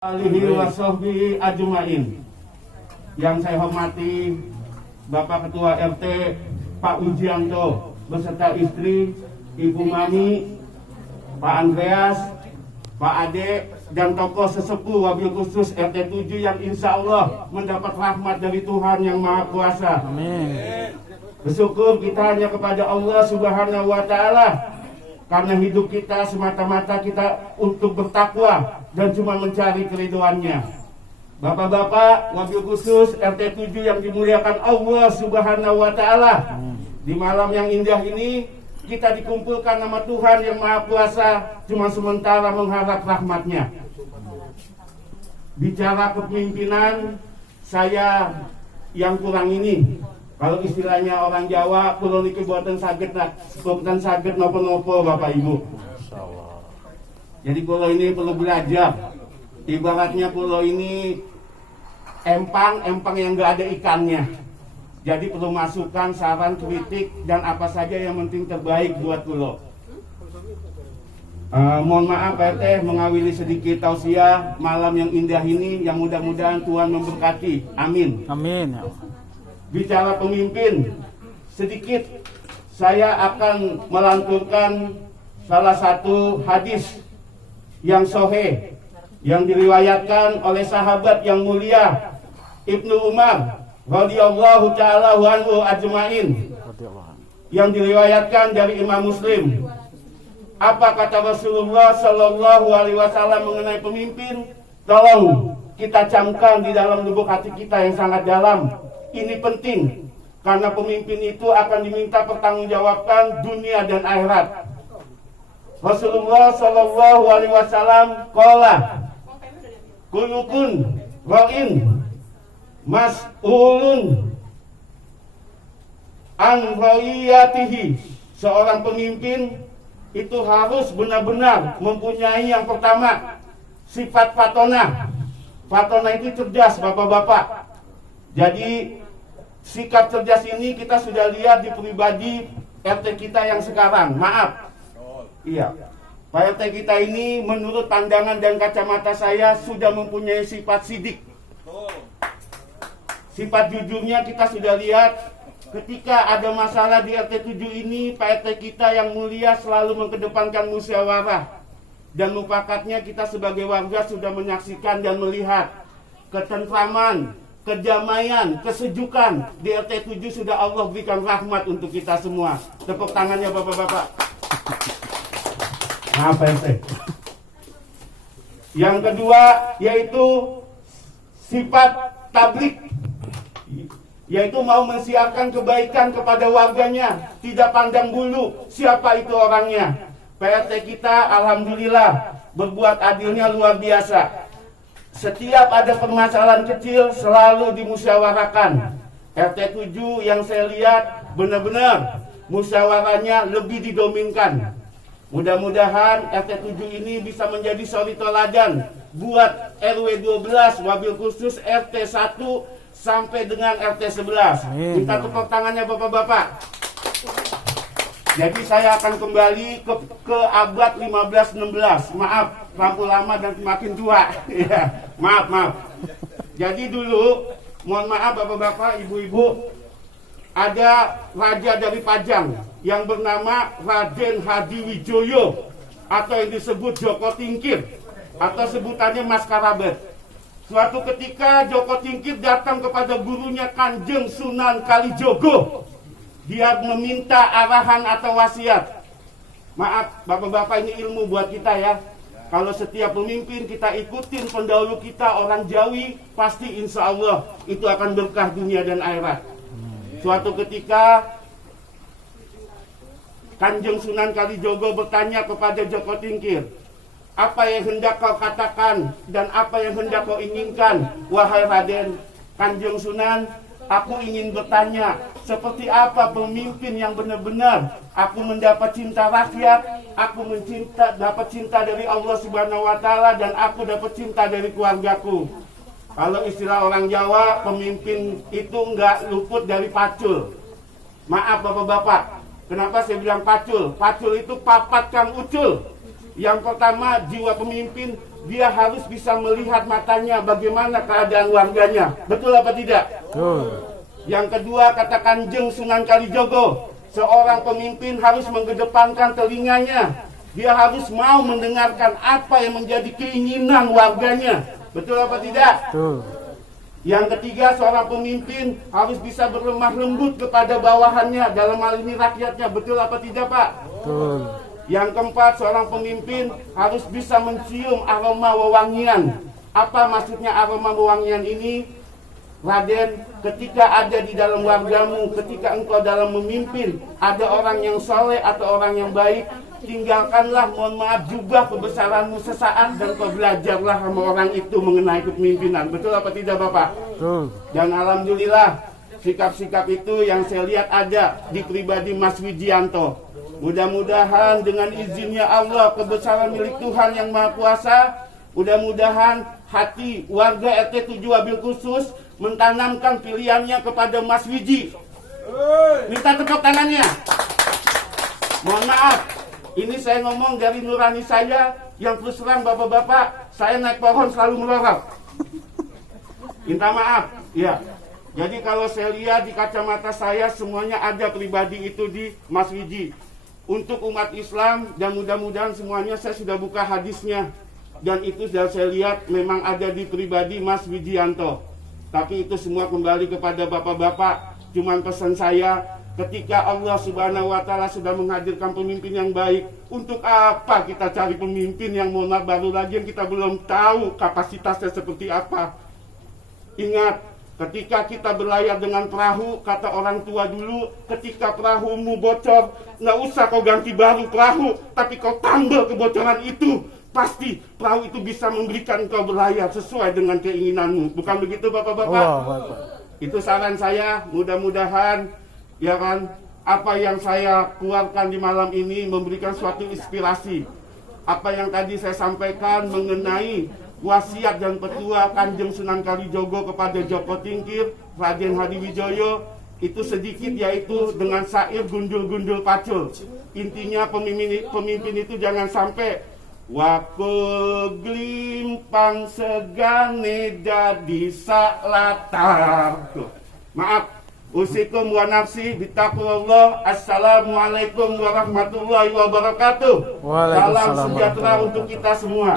alihi wa sahbihi ajmain. Yang saya hormati Bapak Ketua RT Pak Ujianto beserta istri Ibu Mani, Pak Andreas, Pak Ade, dan tokoh sesepuh wabil khusus RT 7 yang insya Allah mendapat rahmat dari Tuhan yang Maha Kuasa. Amin. Bersyukur kita hanya kepada Allah Subhanahu wa Ta'ala, karena hidup kita semata-mata kita untuk bertakwa dan cuma mencari keridhoannya. Bapak-bapak wabil khusus RT 7 yang dimuliakan Allah Subhanahu wa Ta'ala, di malam yang indah ini kita dikumpulkan nama Tuhan yang Maha Kuasa cuma sementara mengharap rahmatnya. Bicara kepemimpinan, saya yang kurang ini. Kalau istilahnya orang Jawa, kulo niki boten saged nopo-nopo Bapak Ibu. Jadi kulo ini perlu belajar. Ibaratnya kulo ini empang yang enggak ada ikannya. Jadi perlu masukan, saran, kritik, dan apa saja yang penting terbaik buat kulo. Mohon maaf Pak RT mengawili sedikit tausiah malam yang indah ini, yang mudah-mudahan Tuhan memberkati. Amin. Amin. Bicara pemimpin, sedikit saya akan melanturkan salah satu hadis yang sahih yang diriwayatkan oleh sahabat yang mulia Ibnu Umar radhiyallahu ta'ala anhu ajmain, yang diriwayatkan dari Imam Muslim. Apa kata Rasulullah Sallallahu Alaihi Wasallam mengenai pemimpin? Tolong kita camkan di dalam lubuk hati kita yang sangat dalam. Ini penting karena pemimpin itu akan diminta pertanggungjawabkan dunia dan akhirat. Rasulullah Sallallahu Alaihi Wasallam qala kulukun ra'in mas'ulun an ra'iyatihi. Seorang pemimpin itu harus benar-benar mempunyai yang pertama sifat fatona. Fatona itu cerdas Bapak-bapak. Jadi sikap cerdas ini kita sudah lihat di pribadi RT kita yang sekarang. Maaf. Iya. Pak RT kita ini menurut pandangan dan kacamata saya sudah mempunyai sifat sidik. Sifat jujurnya kita sudah lihat ketika ada masalah di RT 7 ini, Pak RT kita yang mulia selalu mengedepankan musyawarah. Dan mufakatnya kita sebagai warga sudah menyaksikan dan melihat ketentraman, kedamaian, kesejukan di RT 7 sudah Allah berikan rahmat untuk kita semua. Tepuk tangannya Bapak-bapak. Maaf RT. Yang kedua yaitu sifat tablik, yaitu mau mensiarkan kebaikan kepada warganya, tidak pandang bulu siapa itu orangnya. PRT kita alhamdulillah berbuat adilnya luar biasa. Setiap ada permasalahan kecil selalu dimusyawarahkan. RT 7 yang saya lihat benar-benar musyawarahnya lebih didominkan. Mudah-mudahan RT 7 ini bisa menjadi suri teladan buat RW 12 wabil khusus RT 1 sampai dengan RT 11. Kita tepuk tangannya Bapak-bapak. Jadi saya akan kembali ke abad 15-16. Maaf, lampu lama dan semakin tua. Ya, maaf. Jadi dulu, mohon maaf Bapak-bapak, Ibu-ibu, ada raja dari Pajang yang bernama Raden Hadiwijoyo atau yang disebut Joko Tingkir atau sebutannya Mas Karabet. Suatu ketika Joko Tingkir datang kepada gurunya Kanjeng Sunan Kalijogo. Dia meminta arahan atau wasiat. Maaf Bapak-bapak, ini ilmu buat kita ya. Kalau setiap pemimpin kita ikutin pendahulu kita orang Jawi, pasti insya Allah itu akan berkah dunia dan akhirat. Suatu ketika Kanjeng Sunan Kalijogo bertanya kepada Joko Tingkir, apa yang hendak kau katakan dan apa yang hendak kau inginkan, wahai Raden? Kanjeng Sunan, aku ingin bertanya, seperti apa pemimpin yang benar-benar aku mendapat cinta rakyat, aku dapat cinta dari Allah Subhanahu wa Ta'ala, dan aku dapat cinta dari keluargaku. Kalau istilah orang Jawa, pemimpin itu enggak luput dari pacul. Maaf Bapak-bapak, kenapa saya bilang pacul? Pacul itu papat kang ucul. Yang pertama, jiwa pemimpin dia harus bisa melihat matanya bagaimana keadaan warganya. Betul apa tidak? Betul. Yang kedua, kata Kanjeng Sunan Kalijogo, seorang pemimpin harus mengedepankan telinganya. Dia harus mau mendengarkan apa yang menjadi keinginan warganya. Betul apa tidak? Betul. Yang ketiga, seorang pemimpin harus bisa berlemah lembut kepada bawahannya, dalam hal ini rakyatnya. Betul apa tidak, Pak? Betul. Yang keempat, seorang pemimpin harus bisa mencium aroma wewangian. Apa maksudnya aroma wewangian ini? Raden, ketika ada di dalam wargamu, ketika engkau dalam memimpin, ada orang yang soleh atau orang yang baik, tinggalkanlah, mohon maaf, jubah kebesaranmu sesaat dan kau belajarlah sama orang itu mengenai kepemimpinan. Betul apa tidak, Bapak? Betul. Dan alhamdulillah, sikap-sikap itu yang saya lihat ada di pribadi Mas Wijianto. Mudah-mudahan dengan izinnya Allah, kebesaran milik Tuhan yang Maha Kuasa, mudah-mudahan hati warga RT 7 Wabil Khusus mentanamkan pilihannya kepada Mas Wiji. Minta tepuk tangannya. Mohon maaf, ini saya ngomong dari nurani saya yang terus terang, bapak-bapak, saya naik pohon selalu melorot. Minta maaf, ya. Jadi kalau saya lihat di kacamata saya semuanya ada pribadi itu di Mas Wiji. Untuk umat Islam, dan mudah-mudahan semuanya saya sudah buka hadisnya. Dan itu sudah saya lihat memang ada di pribadi Mas Wijianto. Tapi itu semua kembali kepada bapak-bapak. Cuman pesan saya, ketika Allah Subhanahu wa Ta'ala sudah menghadirkan pemimpin yang baik, untuk apa kita cari pemimpin yang baru lagi yang kita belum tahu kapasitasnya seperti apa? Ingat, ketika kita berlayar dengan perahu, kata orang tua dulu, ketika perahumu bocor, nggak usah kau ganti baru perahu, tapi kau tambal kebocoran itu. Pasti perahu itu bisa memberikan kau berlayar sesuai dengan keinginanmu. Bukan begitu, bapak-bapak? Itu saran saya. Mudah-mudahan, ya kan, apa yang saya keluarkan di malam ini memberikan suatu inspirasi. Apa yang tadi saya sampaikan mengenai wasiat dan petua Kanjeng Sunan Kalijogo kepada Joko Tingkir, Raden Hadiwijoyo, itu sedikit, yaitu dengan syair gundul-gundul pacul. Intinya pemimpin itu jangan sampai wakul glimpang segane jadi saklatar. Maaf, usikum wa nafsi bitaqwallah. Assalamualaikum warahmatullahi wabarakatuh. Salam sejahtera untuk kita semua.